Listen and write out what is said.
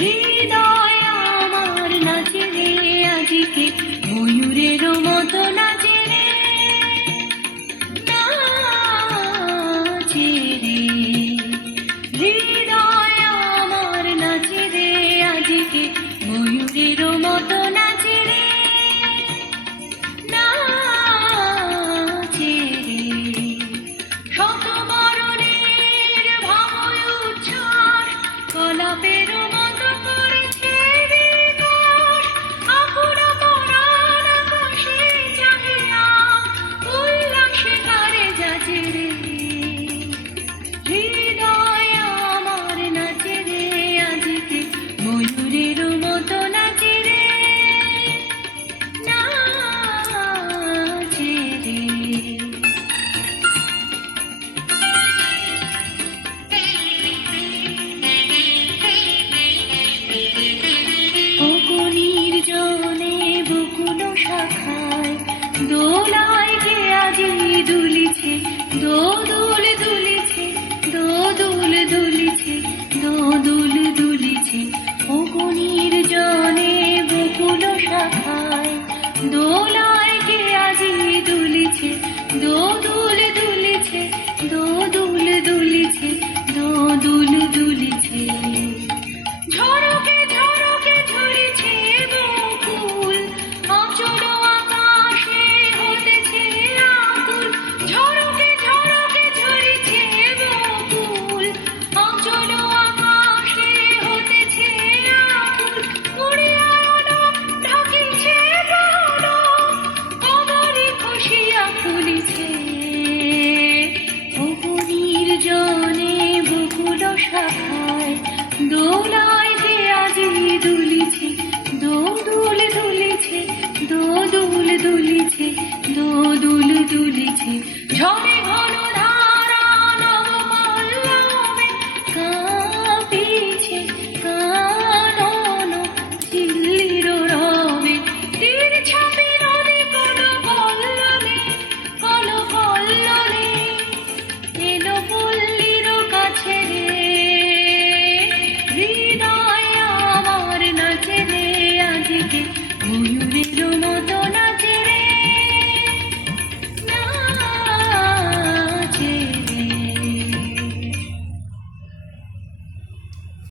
হৃদয় আমার নাচে রে আজিকে, ময়ূরের মতো নাচে রে, নাচে রে। হৃদয় আমার নাচে রে আজিকে, ময়ূরের মতো নাচে রে, নাচে রে। শত বরণের ভাবয় উচ্ছ্বাস, কলাপের মতো করেছে বিকাশ। আকুল পরাণ আকাশে চাহিয়া, উল্লাসে তারে যাচে রে। হৃদয় আমার নাচে রে আজিকে, ময়ূরের মতো নাচে রে, নাচে রে। বকুনির জনে বকুল শাখায়, দোলায় কে আজি দুলিছে, দোদুল দুলিছে, দোদুল দুলিছে, দোদুল দুলিছে। বকুনির জনে বকুল শাখায়, দোলায়